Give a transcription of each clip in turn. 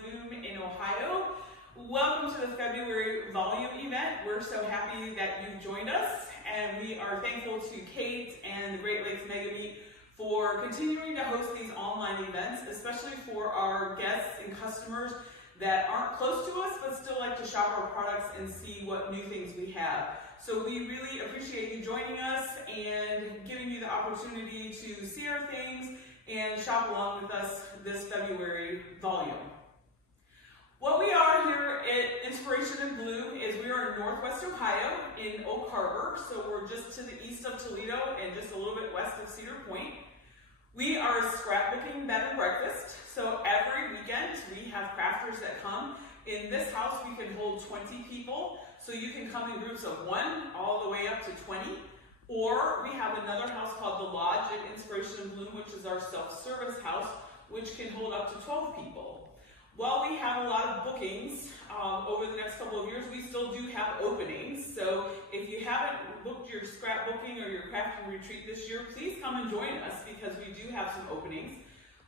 Bloom in Ohio. Welcome to the February volume event. We're so happy that you joined us, and we are thankful to Kate and the Great Lakes Mega Meet for continuing to host these online events, especially for our guests and customers that aren't close to us but still like to shop our products and see what new things we have. So we really appreciate you joining us and giving you the opportunity to see our things and shop along with us this February volume. What we are here at Inspiration in Bloom is we are in Northwest Ohio in Oak Harbor, so we're just to the east of Toledo and just a little bit west of Cedar Point. We are a scrapbooking bed and breakfast, so every weekend we have crafters that come. In this house we can hold 20 people, so you can come in groups of 1 all the way up to 20. Or we have another house called The Lodge at Inspiration in Bloom, which is our self-service house, which can hold up to 12 people. While we have a lot of bookings over the next couple of years, we still do have openings. So if you haven't booked your scrapbooking or your crafting retreat this year, please come and join us because we do have some openings.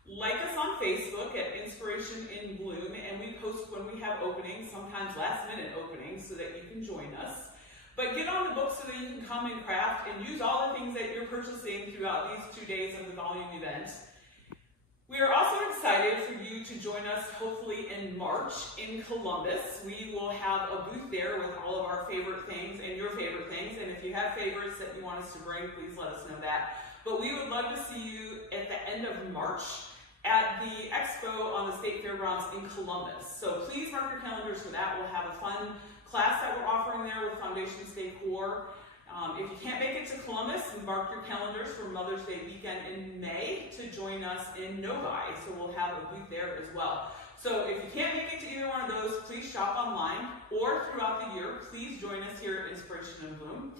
Like us on Facebook at Inspiration in Bloom, and we post when we have openings, sometimes last minute openings, so that you can join us. But get on the book so that you can come and craft and use all the things that you're purchasing throughout these 2 days of the volume event. We are also excited for you to join us hopefully in March in Columbus. We will have a booth there with all of our favorite things and your favorite things. And if you have favorites that you want us to bring, please let us know that. But we would love to see you at the end of March at the expo on the State Fairgrounds in Columbus. So please mark your calendars for that. We'll have a fun class that we're offering there with Foundations Decor. If you can't make it to Columbus, mark your calendars for Mother's Day weekend in May to join us in Novi. So we'll have a booth there as well. So if you can't make it to either one of those, please shop online or throughout the year. Please join us here at Inspiration in Bloom.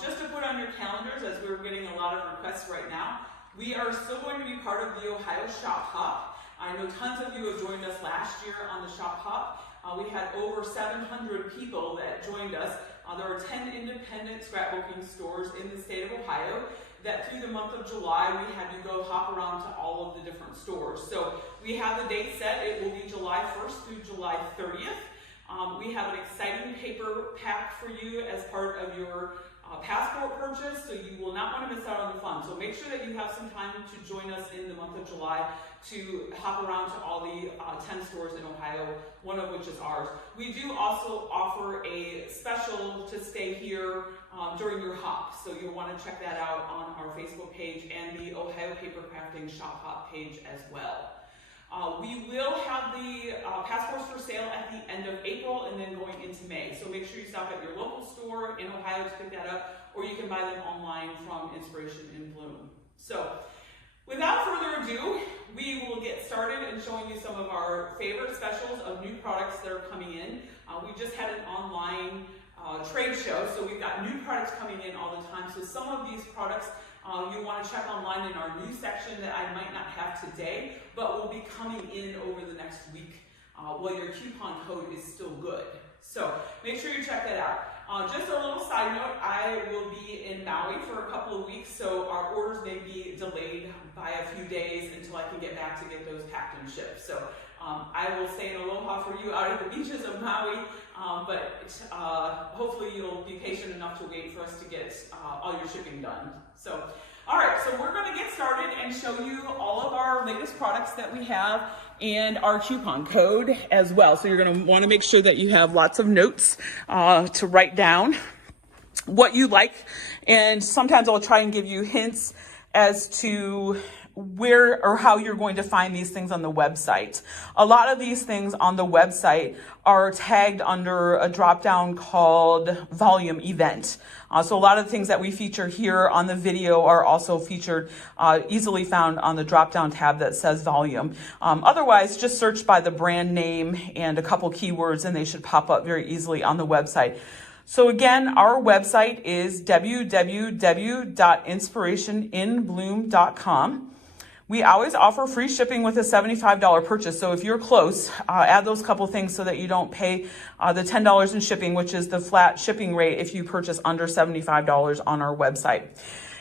Just to put on your calendars, as we're getting a lot of requests right now, we are still going to be part of the Ohio Shop Hop. I know tons of you have joined us last year on the Shop Hop. We had over 700 people that joined us. There are 10 independent scrapbooking stores in the state of Ohio that through the month of July we had to go hop around to all of the different stores. So we have the date set. It will be July 1st through July 30th. We have an exciting paper pack for you as part of your passport purchase, so you will not want to miss out on the fun. So make sure that you have some time to join us in the month of July to hop around to all the 10 stores in Ohio, one of which is ours. We do also offer a special to stay here during your hop, so you'll want to check that out on our Facebook page and the Ohio Paper Crafting Shop Hop page as well. We will have the passports for sale at the end of April and then going into May. So make sure you stop at your local store in Ohio to pick that up, or you can buy them online from Inspiration in Bloom. So without further ado, we will get started in showing you some of our favorite specials of new products that are coming in. We just had an online trade show, so we've got new products coming in all the time. So some of these products you want to check online in our news section that I might not have today, but will be coming in over the next week while your coupon code is still good. So make sure you check that out. Just a little side note, I will be in Maui for a couple of weeks, so our orders may be delayed by a few days until I can get back to get those packed and shipped. So I will say an aloha for you out at the beaches of Maui, but hopefully you'll be patient enough to wait for us to get all your shipping done. So, all right, so we're going to get started and show you all of our latest products that we have and our coupon code as well. So you're going to want to make sure that you have lots of notes to write down what you like, and sometimes I'll try and give you hints as to where or how you're going to find these things on the website. A lot of these things on the website are tagged under a drop-down called Volume Event. So a lot of the things that we feature here on the video are also featured, easily found on the drop-down tab that says Volume. Otherwise, just search by the brand name and a couple keywords and they should pop up very easily on the website. So again, our website is www.inspirationinbloom.com. We always offer free shipping with a $75 purchase. So if you're close, add those couple things so that you don't pay the $10 in shipping, which is the flat shipping rate if you purchase under $75 on our website.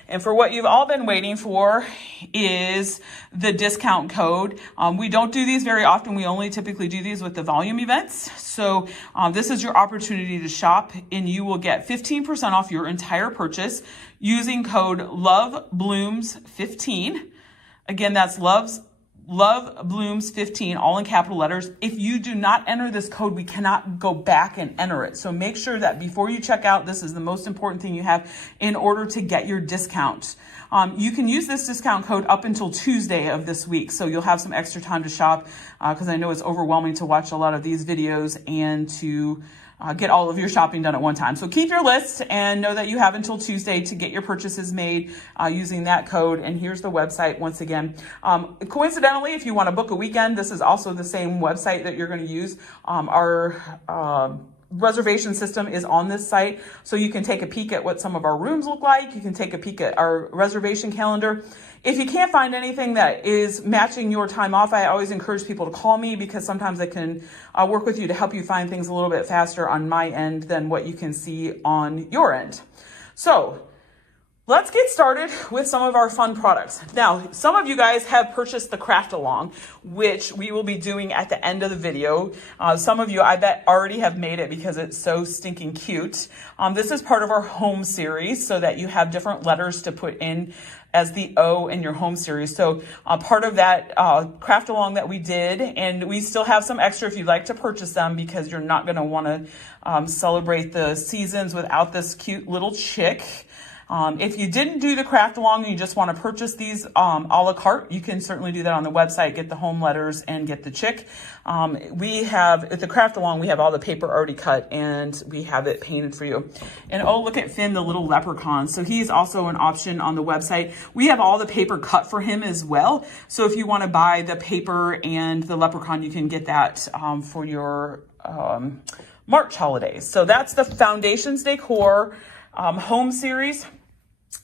And for what you've all been waiting for is the discount code. We don't do these very often. We only typically do these with the volume events. So this is your opportunity to shop, and you will get 15% off your entire purchase using code LOVEBLOOMS15. Again, that's LOVEBLOOMS15, all in capital letters. If you do not enter this code, we cannot go back and enter it. So make sure that before you check out, this is the most important thing you have in order to get your discount. You can use this discount code up until Tuesday of this week. So you'll have some extra time to shop because I know it's overwhelming to watch a lot of these videos and to get all of your shopping done at one time. So keep your list and know that you have until Tuesday to get your purchases made using that code. And here's the website once again. Coincidentally, if you want to book a weekend, this is also the same website that you're going to use. Our reservation system is on this site, so you can take a peek at what some of our rooms look like. You can take a peek at our reservation calendar. If you can't find anything that is matching your time off, I always encourage people to call me because sometimes I can work with you to help you find things a little bit faster on my end than what you can see on your end. So let's get started with some of our fun products. Now, some of you guys have purchased the craft along, which we will be doing at the end of the video. Some of you, I bet, already have made it because it's so stinking cute. This is part of our home series so that you have different letters to put in as the O in your home series. So part of that craft along that we did, and we still have some extra if you'd like to purchase them because you're not gonna wanna celebrate the seasons without this cute little chick. If you didn't do the craft along and you just want to purchase these a la carte, you can certainly do that on the website, get the home letters and get the chick. We have, at the craft along, we have all the paper already cut and we have it painted for you. And oh, look at Finn, the little leprechaun. So he's also an option on the website. We have all the paper cut for him as well. So if you want to buy the paper and the leprechaun, you can get that for your March holidays. So that's the Foundations Decor home series.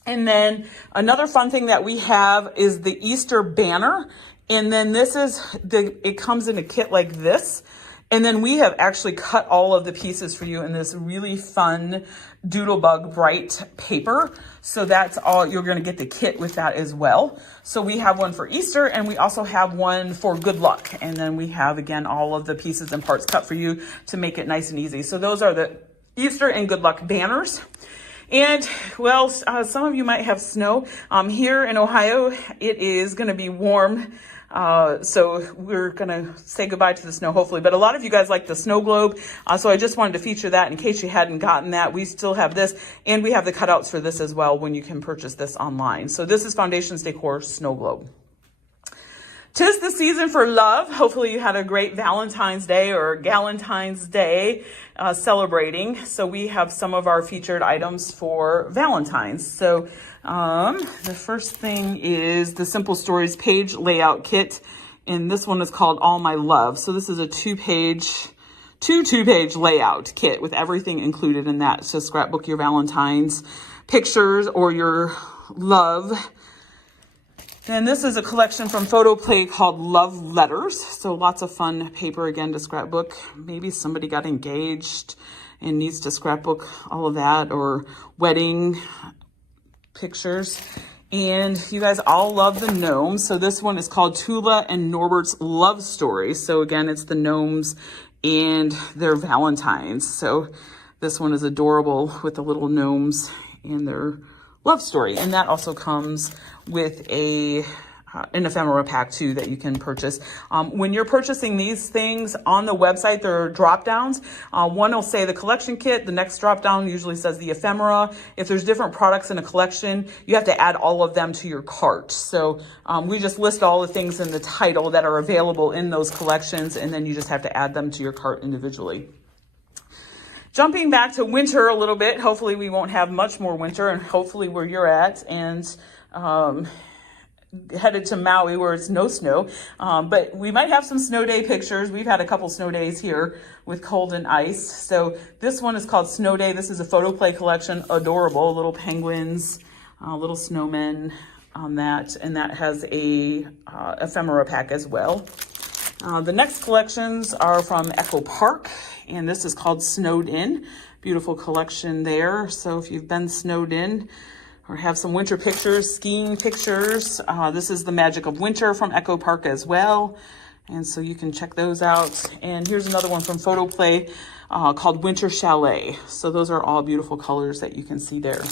And then another fun thing that we have is the Easter banner. And then this is it comes in a kit like this. And then we have actually cut all of the pieces for you in this really fun Doodlebug bright paper. So that's all, you're going to get the kit with that as well. So we have one for Easter and we also have one for good luck. And then we have, again, all of the pieces and parts cut for you to make it nice and easy. So those are the Easter and good luck banners. And well, some of you might have snow. Here in Ohio, it is going to be warm. So we're going to say goodbye to the snow, hopefully. But a lot of you guys like the snow globe. So I just wanted to feature that in case you hadn't gotten that. We still have this, and we have the cutouts for this as well when you can purchase this online. So this is Foundations Decor Snow Globe. 'Tis the season for love. Hopefully you had a great Valentine's Day or Galentine's Day celebrating. So we have some of our featured items for Valentine's. So the first thing is the Simple Stories page layout kit. And this one is called All My Love. So this is a two-page layout kit with everything included in that. So scrapbook your Valentine's pictures or your love. And this is a collection from Photoplay called Love Letters. So lots of fun paper again to scrapbook. Maybe somebody got engaged and needs to scrapbook all of that, or wedding pictures. And you guys all love the gnomes. So this one is called Tula and Norbert's Love Story. So again, it's the gnomes and their Valentines. So this one is adorable with the little gnomes and their love story. And that also comes with an ephemera pack too that you can purchase. When you're purchasing these things on the website, there are drop downs. One will say the collection kit. The next drop down usually says the ephemera. If there's different products in a collection, you have to add all of them to your cart. So we just list all the things in the title that are available in those collections, and then you just have to add them to your cart individually. Jumping back to winter a little bit, hopefully we won't have much more winter, and hopefully where you're at, and headed to Maui where it's no snow, but we might have some snow day pictures. We've had a couple snow days here with cold and ice. So this one is called Snow Day. This is a Photoplay collection, adorable little penguins, little snowmen on that, and that has a ephemera pack as well. The next collections are from Echo Park, and this is called Snowed In. Beautiful collection there. So if you've been snowed in, or have some winter pictures, skiing pictures. This is the Magic of Winter from Echo Park as well. And so you can check those out. And here's another one from Photoplay called Winter Chalet. So those are all beautiful colors that you can see there.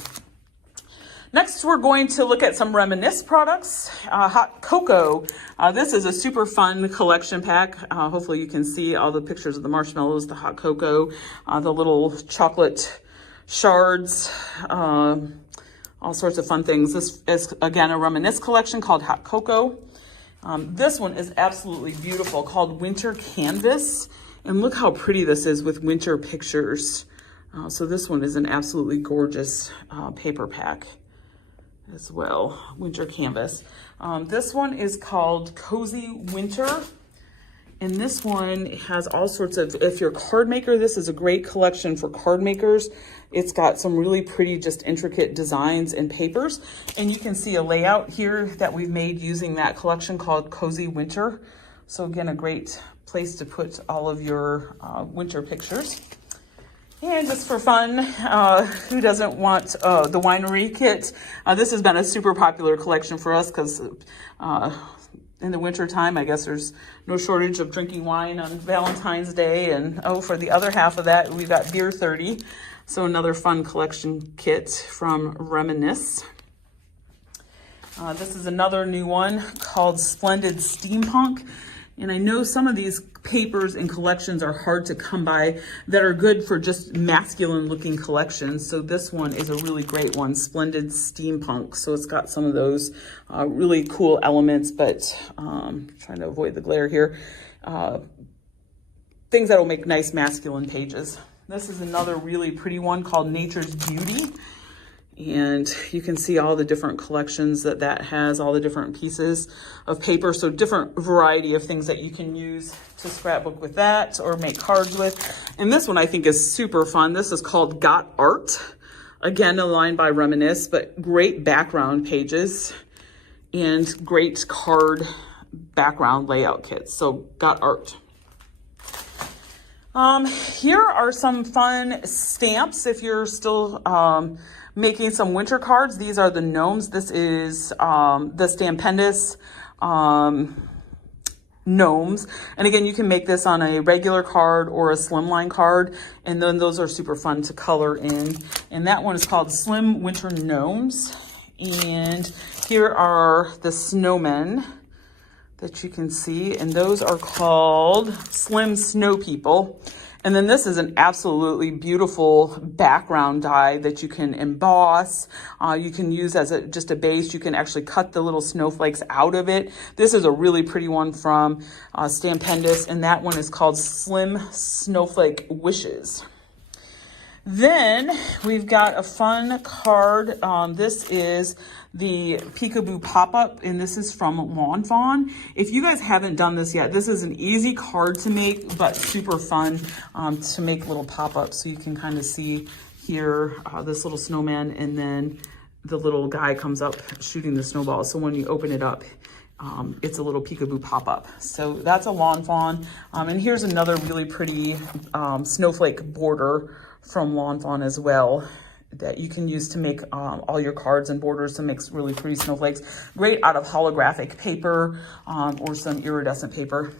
Next, we're going to look at some Reminisce products. Hot Cocoa. This is a super fun collection pack. Hopefully you can see all the pictures of the marshmallows, the hot cocoa, the little chocolate shards, all sorts of fun things. This is, again, a Reminisce collection called Hot Cocoa. This one is absolutely beautiful, called Winter Canvas. And look how pretty this is with winter pictures. So this one is an absolutely gorgeous paper pack as well, Winter Canvas. This one is called Cozy Winter. And this one has all sorts of, if you're a card maker, this is a great collection for card makers. It's got some really pretty, just intricate designs and papers. And you can see a layout here that we've made using that collection called Cozy Winter. So again, a great place to put all of your winter pictures. And just for fun, who doesn't want the winery kit? This has been a super popular collection for us because in the winter time, I guess there's no shortage of drinking wine on Valentine's Day. And for the other half of that, we've got Beer 30. So another fun collection kit from Reminisce. This is another new one called Splendid Steampunk. And I know some of these papers and collections are hard to come by that are good for just masculine looking collections. So this one is a really great one, Splendid Steampunk. So it's got some of those really cool elements, but trying to avoid the glare here. Things that will make nice masculine pages. This is another really pretty one called Nature's Beauty. And you can see all the different collections that has, all the different pieces of paper. So different variety of things that you can use to scrapbook with that or make cards with. And this one I think is super fun. This is called Got Art. Again, a line by Reminisce, but great background pages and great card background layout kits. So Got Art. Here are some fun stamps if you're still making some winter cards. These are the gnomes. This is the Stampendous gnomes. And again, you can make this on a regular card or a slimline card. And then those are super fun to color in. And that one is called Slim Winter Gnomes. And here are the snowmen that you can see. And those are called Slim Snow People. And then this is an absolutely beautiful background die that you can emboss. You can use as just a base. You can actually cut the little snowflakes out of it. This is a really pretty one from Stampendous, and that one is called Slim Snowflake Wishes. Then we've got a fun card. This is the Peekaboo Pop-Up, and this is from Lawn Fawn. If you guys haven't done this yet, this is an easy card to make, but super fun to make little pop-ups. So you can kind of see here this little snowman, and then the little guy comes up shooting the snowball. So when you open it up, it's a little Peekaboo pop-up. So that's a Lawn Fawn. And here's another really pretty snowflake border from Lawn Fawn as well that you can use to make all your cards and borders to make really pretty snowflakes. Great out of holographic paper or some iridescent paper.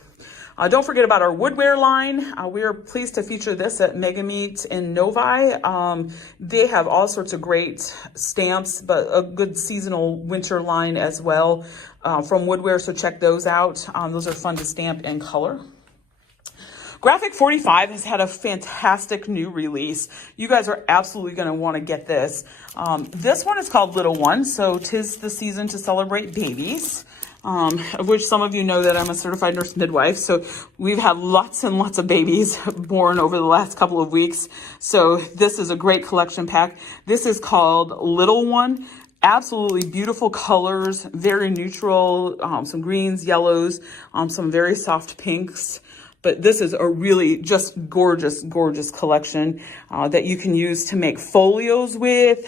Don't forget about our woodware line. We are pleased to feature this at Megameet in Novi. They have all sorts of great stamps, but a good seasonal winter line as well from woodware, so check those out. Those are fun to stamp and color. Graphic 45 has had a fantastic new release. You guys are absolutely going to want to get this. This one is called Little One, so 'tis the season to celebrate babies, of which some of you know that I'm a certified nurse midwife. So we've had lots and lots of babies born over the last couple of weeks. So this is a great collection pack. This is called Little One. Absolutely beautiful colors, very neutral, some greens, yellows, some very soft pinks. But this is a really just gorgeous, gorgeous collection that you can use to make folios with,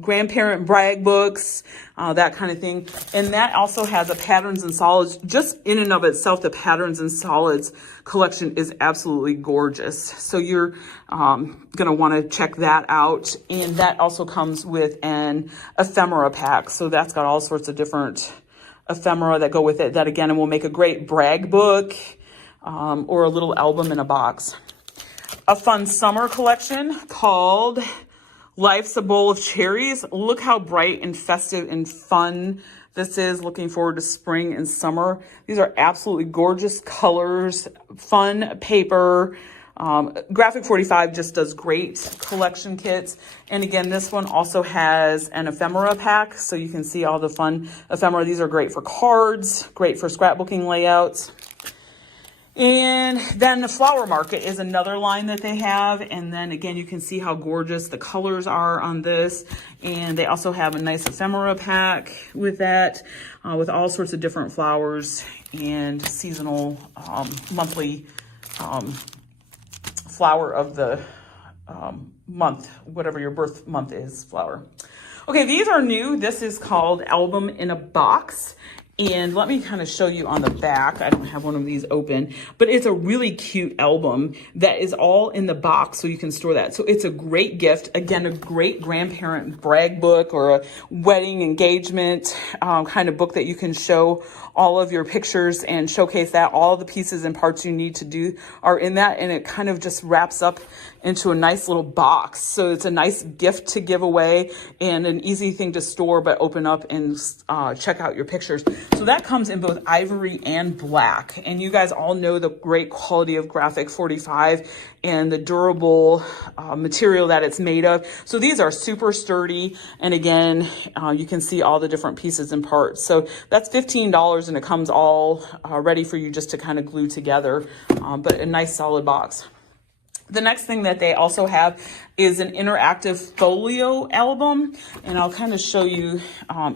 grandparent brag books, that kind of thing. And that also has a patterns and solids. Just in and of itself, the patterns and solids collection is absolutely gorgeous. So you're gonna wanna check that out. And that also comes with an ephemera pack. So that's got all sorts of different ephemera that go with it that again will make a great brag book. Or a little album in a box. A fun summer collection called Life's a Bowl of Cherries. Look how bright and festive and fun this is. Looking forward to spring and summer. These are absolutely gorgeous colors, fun paper. Graphic 45 just does great collection kits. And again, this one also has an ephemera pack, so you can see all the fun ephemera. These are great for cards, great for scrapbooking layouts. And then the Flower Market is another line that they have. And then again, you can see how gorgeous the colors are on this. And they also have a nice ephemera pack with that, with all sorts of different flowers and seasonal, monthly flower of the month, whatever your birth month is, flower. Okay, these are new. This is called Album in a Box. And let me kind of show you on the back. I don't have one of these open, but it's a really cute album that is all in the box, so you can store that. So it's a great gift. Again, a great grandparent brag book or a wedding engagement kind of book that you can show all of your pictures and showcase that. All the pieces and parts you need to do are in that, and it kind of just wraps up into a nice little box. So it's a nice gift to give away and an easy thing to store, but open up and check out your pictures. So that comes in both ivory and black. And you guys all know the great quality of Graphic 45 and the durable material that it's made of. So these are super sturdy. And again, you can see all the different pieces and parts. So that's $15 and it comes all ready for you just to kind of glue together, but a nice solid box. The next thing that they also have is an interactive folio album, and I'll kind of show you,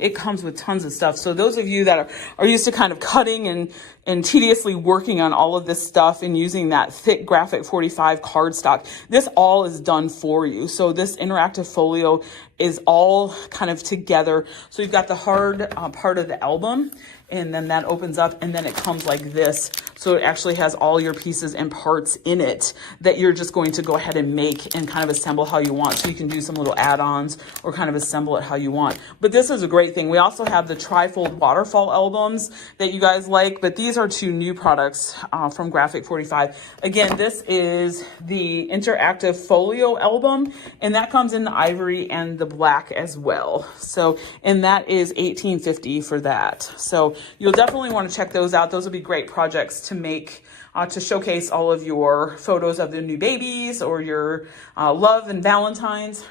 it comes with tons of stuff. So those of you that are used to kind of cutting and tediously working on all of this stuff and using that thick Graphic 45 cardstock, this all is done for you. So this interactive folio is all kind of together. So you've got the hard part of the album, and then that opens up and then it comes like this. So it actually has all your pieces and parts in it that you're just going to go ahead and make and kind of assemble how you want. So you can do some little add-ons or kind of assemble it how you want. But this is a great thing. We also have the trifold waterfall albums that you guys like, but these are two new products from Graphic 45. Again, this is the interactive folio album, and that comes in the ivory and the black as well. So, and that is $18.50 for that. So you'll definitely want to check those out. Those will be great projects to make to showcase all of your photos of the new babies or your love and Valentine's.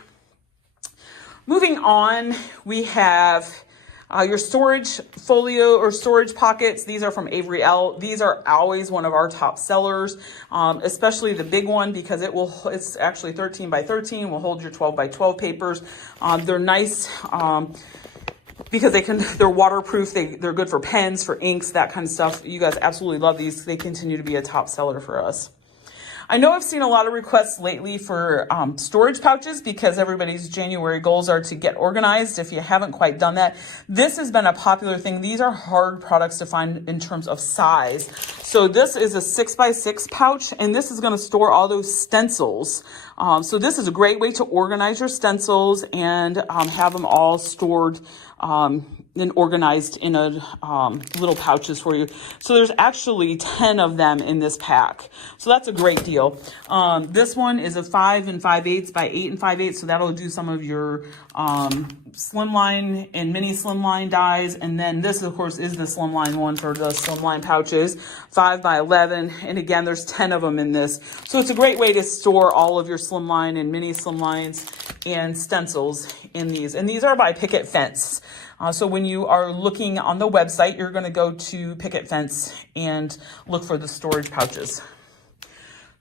Moving on, we have your storage folio or storage pockets. These are from Avery Elle. These are always one of our top sellers, especially the big one because it's actually 13 by 13, will hold your 12 by 12 papers. They're nice because they're waterproof. They're good for pens, for inks, that kind of stuff. You guys absolutely love these. They continue to be a top seller for us. I know I've seen a lot of requests lately for storage pouches because everybody's January goals are to get organized. If you haven't quite done that, this has been a popular thing. These are hard products to find in terms of size. So this is a 6x6 pouch, and this is going to store all those stencils. So this is a great way to organize your stencils and have them all stored and organized in a little pouches for you. So there's actually 10 of them in this pack. So that's a great deal. This one is a 5 5/8 by 8 5/8. So that'll do some of your slimline and mini slimline dies. And then this, of course, is the slimline one for the slimline pouches, 5 by 11. And again, there's 10 of them in this. So it's a great way to store all of your slimline and mini slimlines and stencils in these. And these are by Picket Fence. So when you are looking on the website, you're going to go to Picket Fence and look for the storage pouches.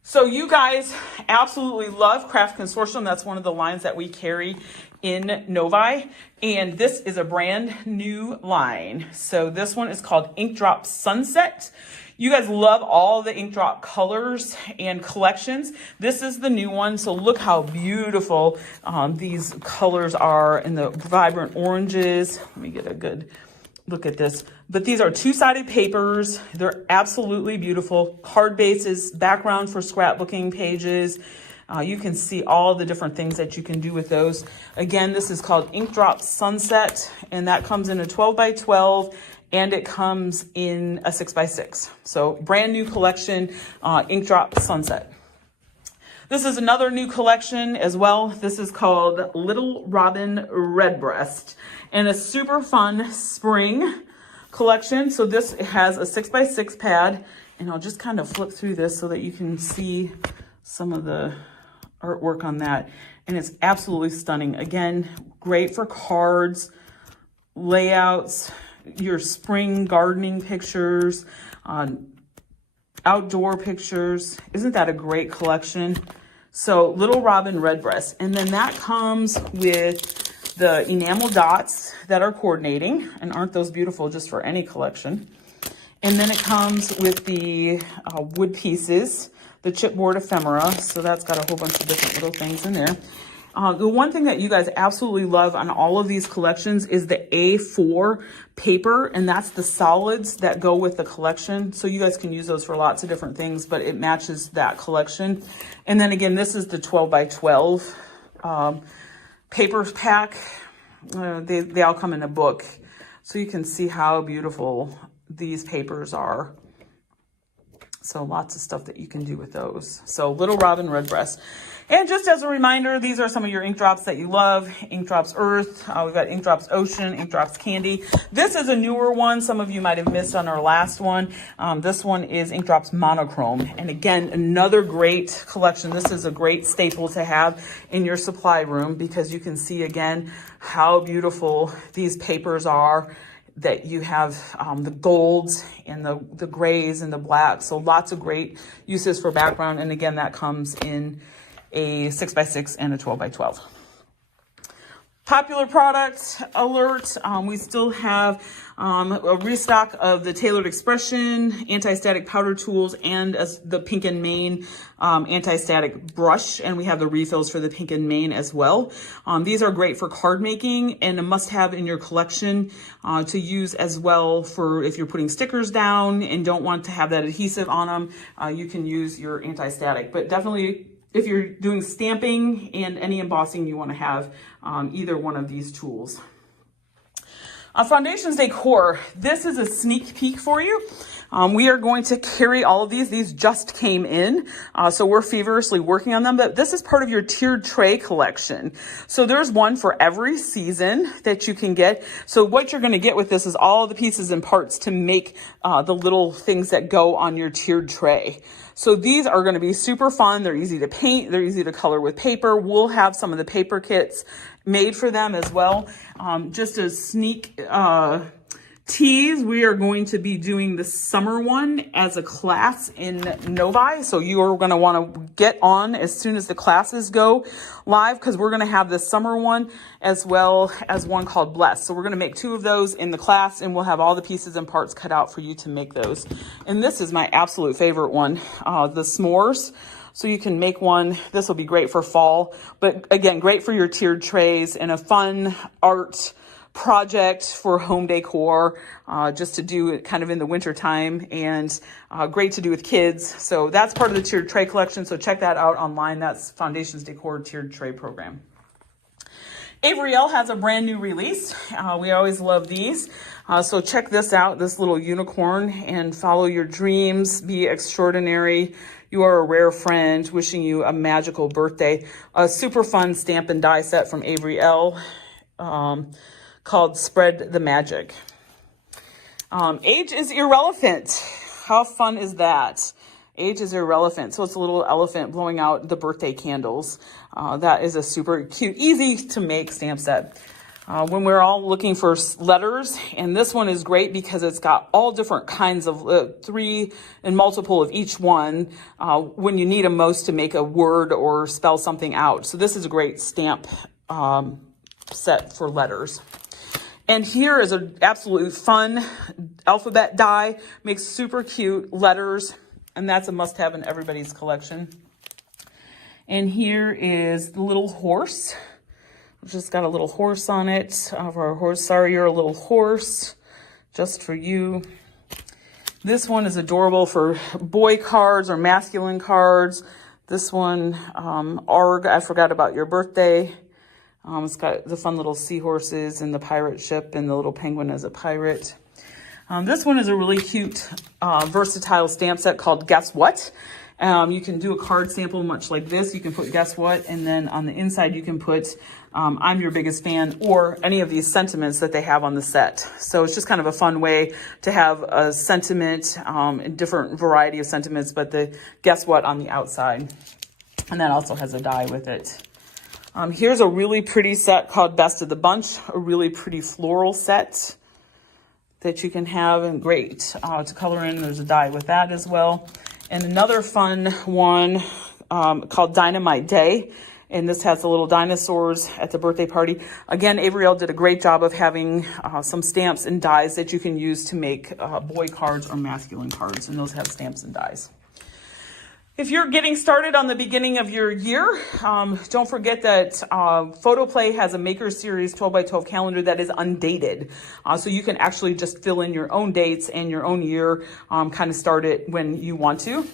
So you guys absolutely love Craft Consortium. That's one of the lines that we carry in Novi. And this is a brand new line. So this one is called Ink Drop Sunset. You guys love all the ink drop colors and collections. This is the new one. So look how beautiful these colors are in the vibrant oranges. Let me get a good look at this. But these are two-sided papers. They're absolutely beautiful. Card bases, background for scrapbooking pages. You can see all the different things that you can do with those. Again, this is called Ink Drop Sunset, and that comes in a 12 by 12, and it comes in a 6 by 6. So brand new collection, Ink Drop Sunset. This is another new collection as well. This is called Little Robin Redbreast, and a super fun spring collection. So this has a 6 by 6 pad, and I'll just kind of flip through this so that you can see some of the artwork on that. And it's absolutely stunning. Again, great for cards, layouts, your spring gardening pictures, outdoor pictures. Isn't that a great collection? So Little Robin Redbreast. And then that comes with the enamel dots that are coordinating. And aren't those beautiful just for any collection? And then it comes with the wood pieces, the chipboard ephemera. So that's got a whole bunch of different little things in there. The one thing that you guys absolutely love on all of these collections is the A4 paper, and that's the solids that go with the collection. So you guys can use those for lots of different things, but it matches that collection. And then again, this is the 12 by 12 paper pack. They all come in a book, so you can see how beautiful these papers are. So lots of stuff that you can do with those. So Little Robin Redbreast. And just as a reminder, these are some of your ink drops that you love. Ink Drops Earth, we've got Ink Drops Ocean, Ink Drops Candy. This is a newer one. Some of you might have missed on our last one. This one is Ink Drops Monochrome. And again, another great collection. This is a great staple to have in your supply room because you can see again how beautiful these papers are. That you have the golds and the grays and the blacks. So lots of great uses for background. And again, that comes in a 6 by 6 and a 12 by 12. Popular product alert. We still have a restock of the Tailored Expression anti-static powder tools and the Pink and Main anti-static brush. And we have the refills for the Pink and Main as well. These are great for card making and a must-have in your collection to use as well for if you're putting stickers down and don't want to have that adhesive on them. You can use your anti-static, but definitely if you're doing stamping and any embossing, you want to have either one of these tools. Foundations Decor, this is a sneak peek for you. We are going to carry all of these. These just came in, so we're feverishly working on them, but this is part of your tiered tray collection. So there's one for every season that you can get. So what you're going to get with this is all the pieces and parts to make the little things that go on your tiered tray. So these are going to be super fun. They're easy to paint. They're easy to color with paper. We'll have some of the paper kits made for them as well. Just a sneak tease, we are going to be doing the summer one as a class in Novi. So you are going to want to get on as soon as the classes go live because we're going to have the summer one as well as one called Bless. So we're going to make 2 of those in the class and we'll have all the pieces and parts cut out for you to make those. And this is my absolute favorite one, the s'mores. So you can make one. This will be great for fall, but again, great for your tiered trays and a fun art project for home decor, just to do it kind of in the winter time and great to do with kids. So that's part of the tiered tray collection. So check that out online. That's Foundations Decor tiered tray program. Avery Elle has a brand new release. We always love these. So check this out, this little unicorn, and follow your dreams, be extraordinary. You are a rare friend, wishing you a magical birthday. A super fun stamp and die set from Avery Elle. Called Spread the Magic. Age is irrelevant. How fun is that? Age is irrelevant. So it's a little elephant blowing out the birthday candles. That is a super cute, easy to make stamp set. When we're all looking for letters, and this one is great because it's got all different kinds of 3 and multiple of each one when you need them most to make a word or spell something out. So this is a great stamp set for letters. And here is an absolutely fun alphabet die, makes super cute letters, and that's a must-have in everybody's collection. And here is the little horse. Just got a little horse on it. For our horse, sorry, you're a little horse, just for you. This one is adorable for boy cards or masculine cards. This one, Arg, I forgot about your birthday. It's got the fun little seahorses and the pirate ship and the little penguin as a pirate. This one is a really cute, versatile stamp set called Guess What? You can do a card sample much like this. You can put Guess What? And then on the inside, you can put I'm your biggest fan, or any of these sentiments that they have on the set. So it's just kind of a fun way to have a sentiment, a different variety of sentiments, but the Guess What on the outside. And that also has a die with it. Here's a really pretty set called Best of the Bunch, a really pretty floral set that you can have, and great to color in. There's a die with that as well. And another fun one called Dynamite Day. And this has the little dinosaurs at the birthday party. Again, Avriel did a great job of having some stamps and dies that you can use to make boy cards or masculine cards. And those have stamps and dies. If you're getting started on the beginning of your year, don't forget that PhotoPlay has a Maker Series 12x12 calendar that is undated. So you can actually just fill in your own dates and your own year, kind of start it when you want to.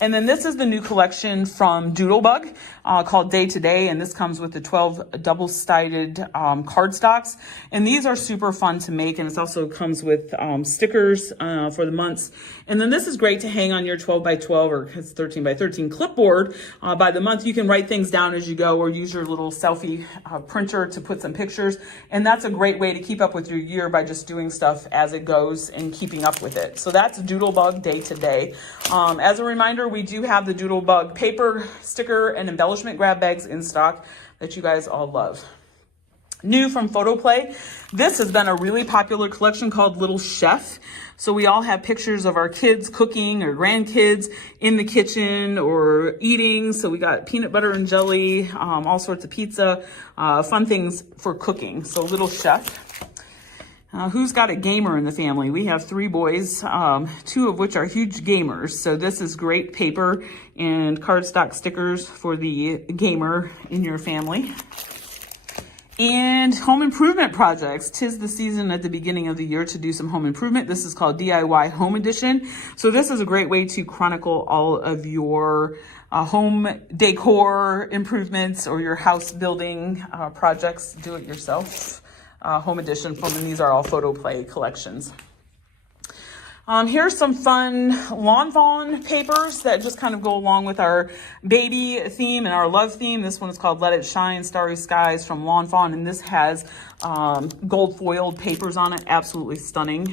And then this is the new collection from Doodlebug called Day to Day. And this comes with the 12 double-sided cardstocks. And these are super fun to make. And it also comes with stickers for the months. And then this is great to hang on your 12x12 or 13x13 clipboard. By the month, you can write things down as you go or use your little selfie printer to put some pictures. And that's a great way to keep up with your year by just doing stuff as it goes and keeping up with it. So that's Doodlebug Day to Day. As a reminder, we do have the Doodlebug paper, sticker, and embellishment grab bags in stock that you guys all love. New from PhotoPlay, this has been a really popular collection called Little Chef. So we all have pictures of our kids cooking or grandkids in the kitchen or eating. So we got peanut butter and jelly, all sorts of pizza, fun things for cooking. So Little Chef. Who's got a gamer in the family? We have 3 boys, 2 of which are huge gamers. So this is great paper and cardstock stickers for the gamer in your family. And home improvement projects. 'Tis the season at the beginning of the year to do some home improvement. This is called DIY Home Edition. So this is a great way to chronicle all of your home decor improvements or your house building projects, do it yourself. Home edition from, and these are all PhotoPlay collections. Here's some fun Lawn Fawn papers that just kind of go along with our baby theme and our love theme. This one is called Let It Shine, Starry Skies from Lawn Fawn, and this has gold foiled papers on it. Absolutely stunning.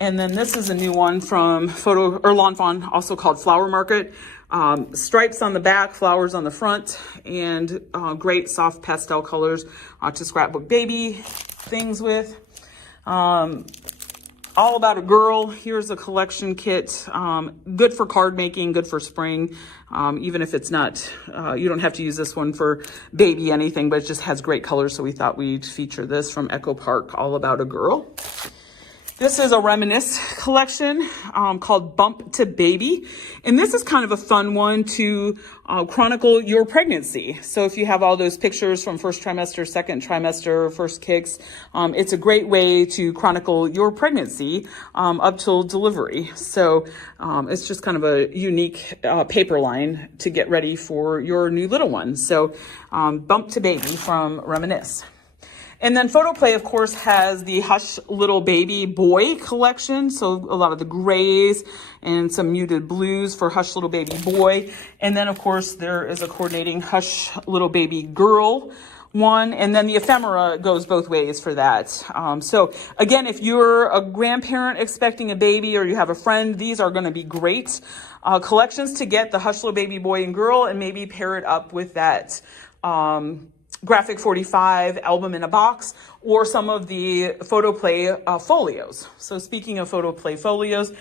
And then this is a new one from Lawn Fawn, also called Flower Market. Stripes on the back, flowers on the front, and great soft pastel colors to scrapbook baby things with. All About a Girl. Here's a collection kit. Good for card making, good for spring. Even if it's not, you don't have to use this one for baby anything, but it just has great colors. So we thought we'd feature this from Echo Park, All About a Girl. This is a Reminisce collection called Bump to Baby. And this is kind of a fun one to chronicle your pregnancy. So if you have all those pictures from first trimester, second trimester, first kicks, it's a great way to chronicle your pregnancy up till delivery. So it's just kind of a unique paper line to get ready for your new little one. So Bump to Baby from Reminisce. And then PhotoPlay, of course, has the Hush Little Baby Boy collection. So a lot of the grays and some muted blues for Hush Little Baby Boy. And then, of course, there is a coordinating Hush Little Baby Girl one. And then the ephemera goes both ways for that. So again, if you're a grandparent expecting a baby or you have a friend, these are going to be great collections to get the Hush Little Baby Boy and Girl and maybe pair it up with that Graphic 45 album in a box, or some of the PhotoPlay folios. So speaking of PhotoPlay folios,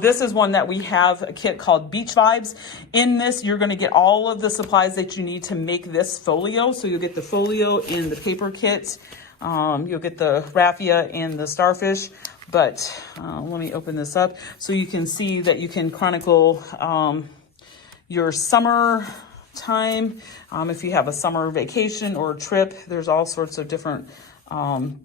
this is one that we have a kit called Beach Vibes. In this, you're going to get all of the supplies that you need to make this folio. So you'll get the folio in the paper kit. You'll get the raffia and the starfish, but let me open this up so you can see that you can chronicle your summer time. If you have a summer vacation or a trip, there's all sorts of different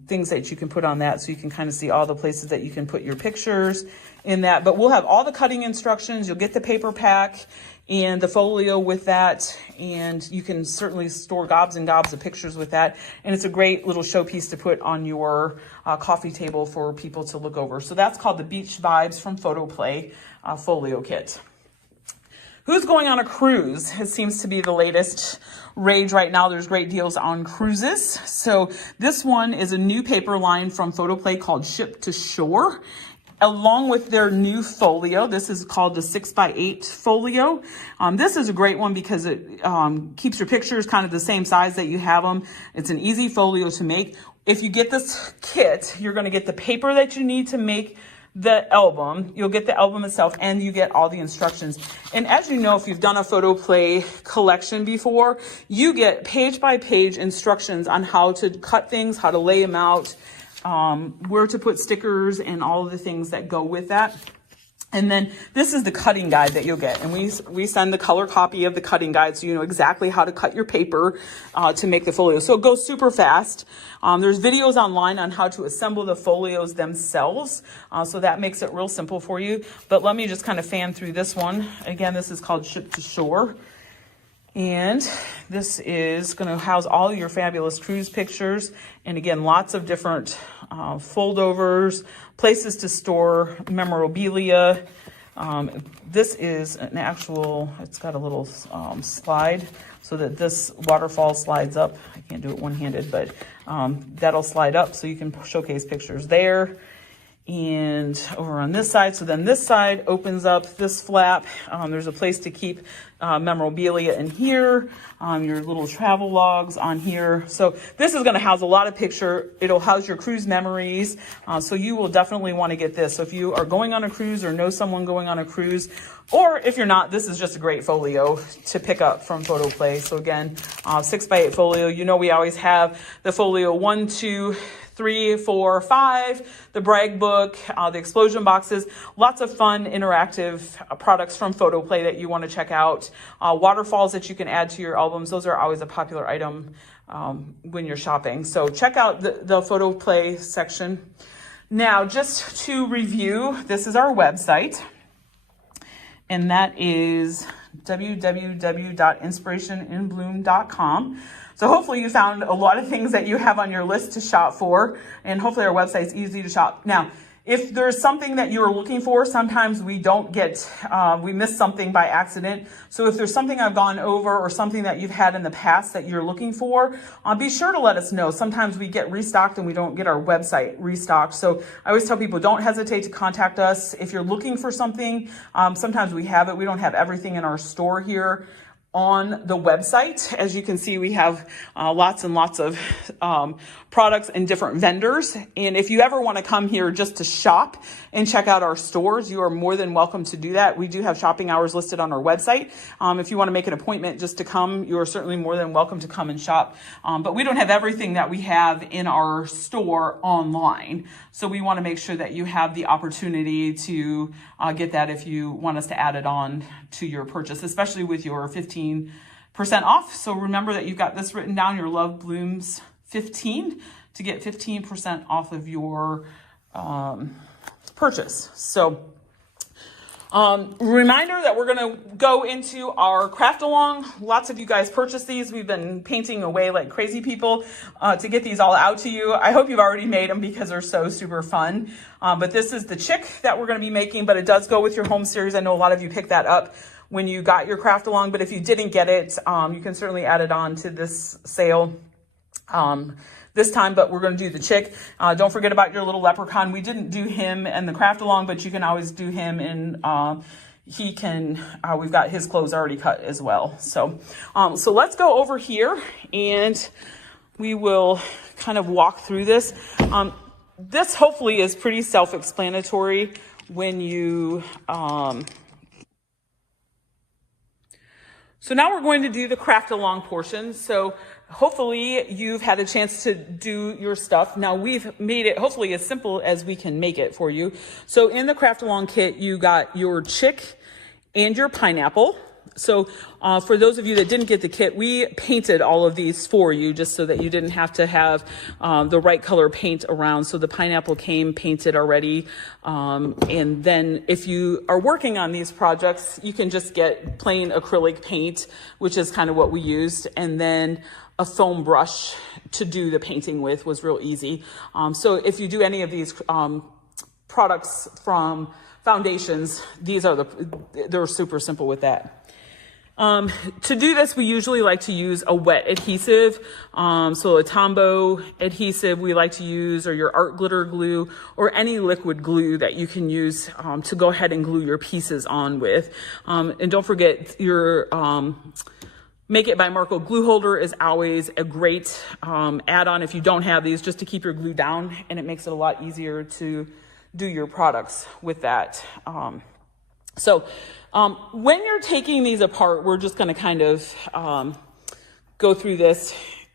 things that you can put on that, so you can kind of see all the places that you can put your pictures in that. But we'll have all the cutting instructions. You'll get the paper pack and the folio with that, and you can certainly store gobs and gobs of pictures with that. And it's a great little showpiece to put on your coffee table for people to look over. So that's called the Beach Vibes from PhotoPlay folio kit. Who's going on a cruise? It seems to be the latest rage right now. There's great deals on cruises. So this one is a new paper line from PhotoPlay called Ship to Shore, along with their new folio. This is called the 6x8 folio. This is a great one because it keeps your pictures kind of the same size that you have them. It's an easy folio to make. If you get this kit, you're going to get the paper that you need to make the album. You'll get the album itself, and you get all the instructions. And as you know, if you've done a PhotoPlay collection before, you get page by page instructions on how to cut things, how to lay them out, where to put stickers, and all of the things that go with that. And then this is the cutting guide that you'll get. And we send the color copy of the cutting guide, so you know exactly how to cut your paper to make the folio. So it goes super fast. There's videos online on how to assemble the folios themselves. So that makes it real simple for you. But let me just kind of fan through this one. Again, this is called Ship to Shore. And this is going to house all your fabulous cruise pictures. And again, lots of different foldovers, places to store memorabilia. This is an actual, it's got a little slide so that this waterfall slides up. I can't do it one-handed, but that'll slide up so you can showcase pictures there. And over on this side, so then this side opens up this flap. There's a place to keep memorabilia in here, your little travel logs on here. So this is going to house a lot of picture. It'll house your cruise memories. So you will definitely want to get this. So if you are going on a cruise or know someone going on a cruise, or if you're not, this is just a great folio to pick up from PhotoPlay. So again, 6x8 folio. You know we always have the folio 1, 2, 3, 4, 5, the brag book, the explosion boxes, lots of fun interactive products from PhotoPlay that you want to check out. Waterfalls that you can add to your albums. Those are always a popular item when you're shopping. So check out the PhotoPlay section. Now, just to review, this is our website, and that is www.inspirationinbloom.com. So hopefully you found a lot of things that you have on your list to shop for, and hopefully our website's easy to shop. Now, if there's something that you're looking for, sometimes we don't get, we miss something by accident. So if there's something I've gone over or something that you've had in the past that you're looking for, be sure to let us know. Sometimes we get restocked and we don't get our website restocked. So I always tell people, don't hesitate to contact us. If you're looking for something, sometimes we have it. We don't have everything in our store here on the website. As you can see, we have lots and lots of products and different vendors. And if you ever want to come here just to shop and check out our stores, you are more than welcome to do that. We do have shopping hours listed on our website. If you want to make an appointment just to come, you are certainly more than welcome to come and shop. But we don't have everything that we have in our store online. So we want to make sure that you have the opportunity to get that if you want us to add it on to your purchase, especially with your 15% off. So remember that you've got this written down, your Love Blooms 15, to get 15% off of your purchase. So reminder that we're going to go into our craft along. Lots of you guys purchased these. We've been painting away like crazy people to get these all out to you. I hope you've already made them because they're so super fun. But this is the chick that we're going to be making, but it does go with your home series. I know a lot of you picked that up when you got your craft along, but if you didn't get it, you can certainly add it on to this sale this time, but we're going to do the chick. Don't forget about your little leprechaun. We didn't do him and the craft along, but you can always do him in, he can, we've got his clothes already cut as well. So let's go over here and we will kind of walk through this. This hopefully is pretty self-explanatory when you, so now we're going to do the craft along portion. So hopefully you've had a chance to do your stuff. Now we've made it hopefully as simple as we can make it for you. So in the craft along kit, you got your chick and your pineapple. So for those of you that didn't get the kit, we painted all of these for you just so that you didn't have to have the right color paint around. So the pineapple came painted already. And then if you are working on these projects, you can just get plain acrylic paint, which is kind of what we used. And then a foam brush to do the painting with was real easy. So if you do any of these products from Foundations, they're super simple with that. To do this, we usually like to use a wet adhesive. So a Tombow adhesive we like to use, or your art glitter glue, or any liquid glue that you can use to go ahead and glue your pieces on with. And don't forget your Make It by Marco glue holder is always a great add-on if you don't have these, just to keep your glue down, and it makes it a lot easier to do your products with that. When you're taking these apart, we're just going to kind of go through this.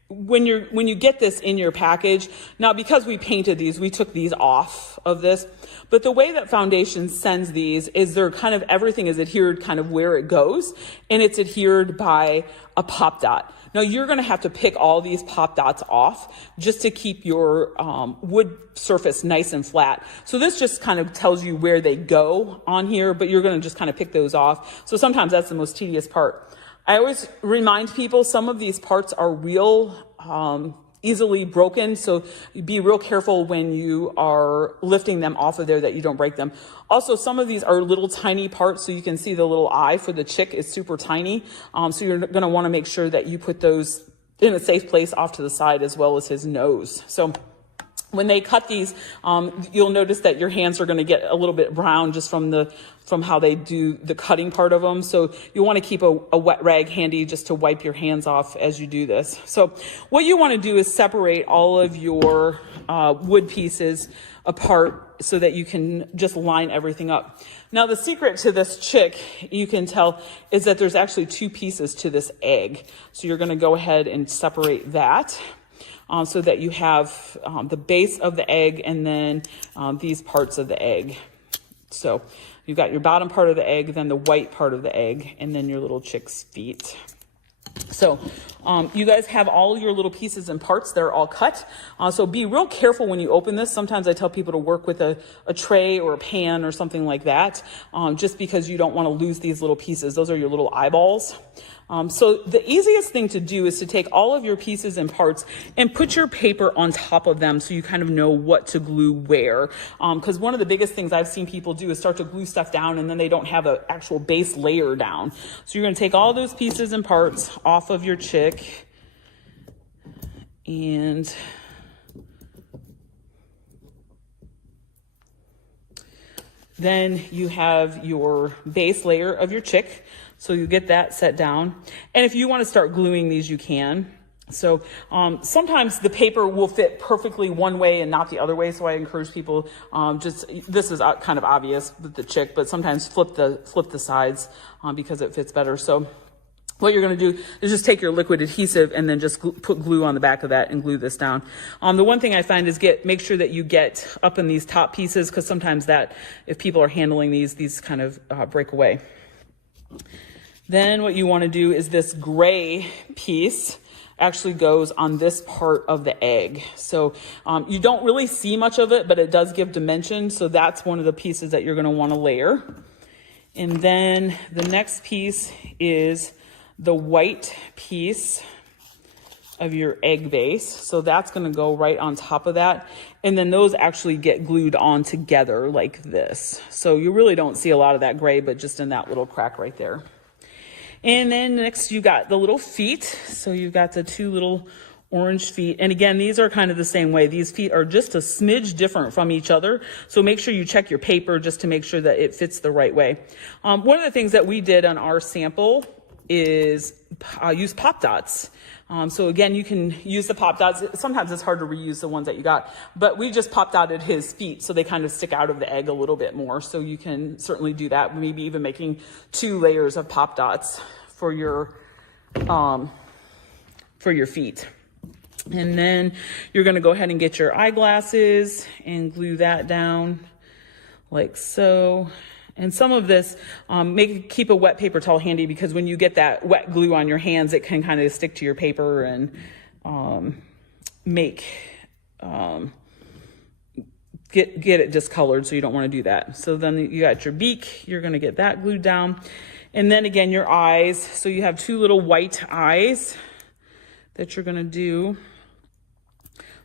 When you get this in your package, now because we painted these, we took these off of this, but the way that Foundations sends these is they're kind of, everything is adhered kind of where it goes, and it's adhered by a pop dot. Now you're going to have to pick all these pop dots off just to keep your wood surface nice and flat. So this just kind of tells you where they go on here, but you're going to just kind of pick those off. So sometimes that's the most tedious part. I always remind people some of these parts are real easily broken, so be real careful when you are lifting them off of there that you don't break them. Also, some of these are little tiny parts, so you can see the little eye for the chick is super tiny. So you're going to want to make sure that you put those in a safe place off to the side, as well as his nose. So when they cut these, you'll notice that your hands are going to get a little bit brown just from how they do the cutting part of them. So you want to keep a wet rag handy just to wipe your hands off as you do this. So what you want to do is separate all of your wood pieces apart so that you can just line everything up. Now the secret to this chick, you can tell, is that there's actually two pieces to this egg. So you're going to go ahead and separate that. So that you have the base of the egg and then these parts of the egg. So you've got your bottom part of the egg, then the white part of the egg, and then your little chick's feet. So you guys have all your little pieces and parts. They're all cut. So be real careful when you open this. Sometimes I tell people to work with a tray or a pan or something like that, just because you don't want to lose these little pieces. Those are your little eyeballs. So the easiest thing to do is to take all of your pieces and parts and put your paper on top of them so you kind of know what to glue where. Because one of the biggest things I've seen people do is start to glue stuff down and then they don't have an actual base layer down. So you're going to take all those pieces and parts off of your chick, and then you have your base layer of your chick. So you get that set down. And if you want to start gluing these, you can. So sometimes the paper will fit perfectly one way and not the other way. So I encourage people, this is kind of obvious with the chick, but sometimes flip the sides because it fits better. So what you're going to do is just take your liquid adhesive and then just put glue on the back of that and glue this down. The one thing I find is make sure that you get up in these top pieces, because sometimes if people are handling these kind of break away. Then what you want to do is this gray piece actually goes on this part of the egg. So you don't really see much of it, but it does give dimension. So that's one of the pieces that you're going to want to layer. And then the next piece is the white piece of your egg base. So that's going to go right on top of that. And then those actually get glued on together like this. So you really don't see a lot of that gray, but just in that little crack right there. And then next you got the little feet. So you've got the two little orange feet. And again, these are kind of the same way. These feet are just a smidge different from each other. So make sure you check your paper just to make sure that it fits the right way. One of the things that we did on our sample is use pop dots. So again, you can use the pop dots. Sometimes it's hard to reuse the ones that you got, but we just pop dotted his feet so they kind of stick out of the egg a little bit more. So you can certainly do that. Maybe even making 2 layers of pop dots for your for your feet. And then you're going to go ahead and get your eyeglasses and glue that down like so. And some of this, keep a wet paper towel handy, because when you get that wet glue on your hands, it can kind of stick to your paper and get it discolored, so you don't want to do that. So then you got your beak, you're going to get that glued down. And then again, your eyes. So you have 2 little white eyes that you're going to do.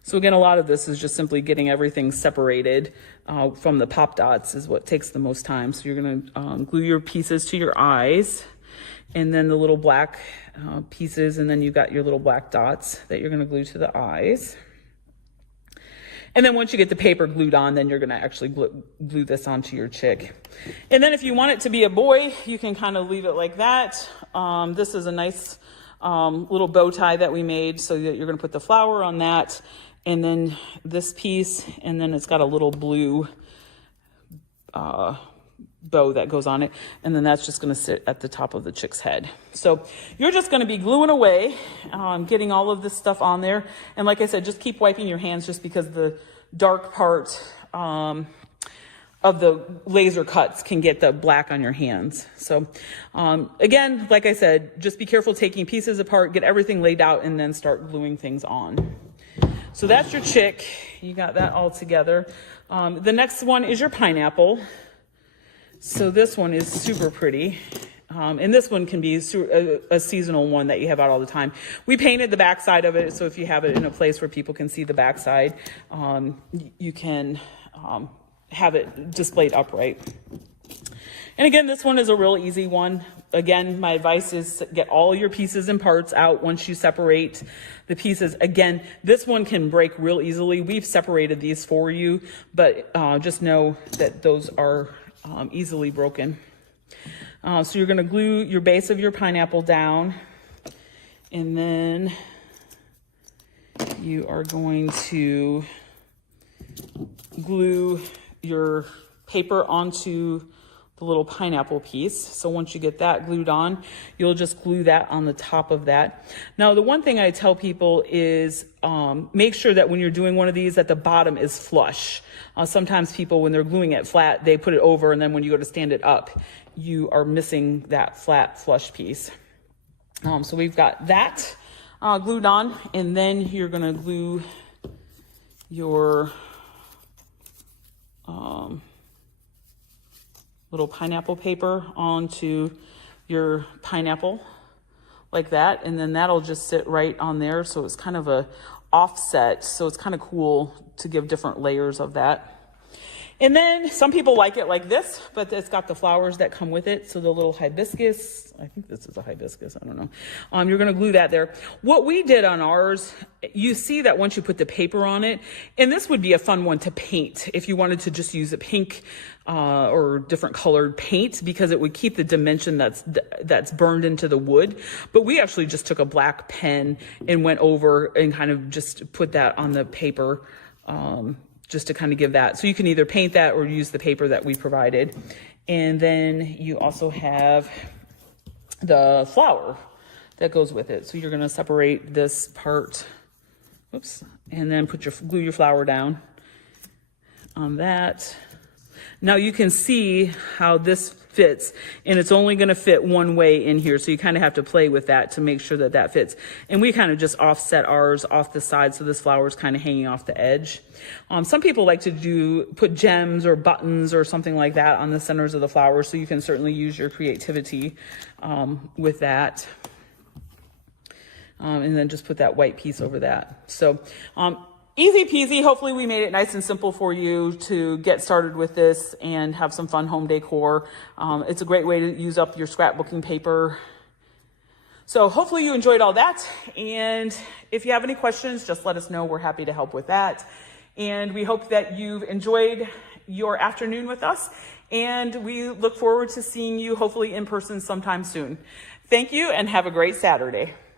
So again, a lot of this is just simply getting everything separated from the pop dots is what takes the most time. So you're going to glue your pieces to your eyes, and then the little black pieces, and then you've got your little black dots that you're going to glue to the eyes. And then once you get the paper glued on, then you're going to actually glue this onto your chick. And then if you want it to be a boy, you can kind of leave it like that. This is a nice little bow tie that we made, so that you're going to put the flower on that, and then this piece, and then it's got a little blue bow that goes on it, and then that's just going to sit at the top of the chick's head. So you're just going to be gluing away, getting all of this stuff on there. And like I said, just keep wiping your hands, just because the dark part of the laser cuts can get the black on your hands. So again, like I said, just be careful taking pieces apart, get everything laid out, and then start gluing things on. So that's your chick. You got that all together. The next one is your pineapple. So this one is super pretty. And this one can be a seasonal one that you have out all the time. We painted the backside of it, so if you have it in a place where people can see the backside, you can have it displayed upright. And again, this one is a real easy one. Again, my advice is get all your pieces and parts out once you separate the pieces. Again, this one can break real easily. We've separated these for you, but just know that those are easily broken. So you're going to glue your base of your pineapple down, and then you are going to glue your paper onto the little pineapple piece. So once you get that glued on, you'll just glue that on the top of that. Now, the one thing I tell people is make sure that when you're doing one of these, that the bottom is flush. Sometimes people, when they're gluing it flat, they put it over, and then when you go to stand it up, you are missing that flat flush piece. So we've got that glued on, and then you're going to glue your little pineapple paper onto your pineapple like that, and then that'll just sit right on there. So it's kind of a offset, so it's kind of cool to give different layers of that. And then some people like it like this, but it's got the flowers that come with it. So the little hibiscus, I think this is a hibiscus, I don't know. You're going to glue that there. What we did on ours, you see that once you put the paper on it, and this would be a fun one to paint if you wanted to just use a pink or different colored paint, because it would keep the dimension that's burned into the wood. But we actually just took a black pen and went over and kind of just put that on the paper, just to kind of give that. So you can either paint that or use the paper that we provided. And then you also have the flower that goes with it. So you're going to separate this part, oops, and then glue your flower down on that. Now you can see how this fits, and it's only going to fit one way in here, so you kind of have to play with that to make sure that that fits. And we kind of just offset ours off the side, so this flower is kind of hanging off the edge. Some people like to put gems or buttons or something like that on the centers of the flowers, so you can certainly use your creativity with that. And then just put that white piece over that. So easy peasy. Hopefully we made it nice and simple for you to get started with this and have some fun home decor. It's a great way to use up your scrapbooking paper. So hopefully you enjoyed all that. And if you have any questions, just let us know. We're happy to help with that. And we hope that you've enjoyed your afternoon with us. And we look forward to seeing you hopefully in person sometime soon. Thank you and have a great Saturday.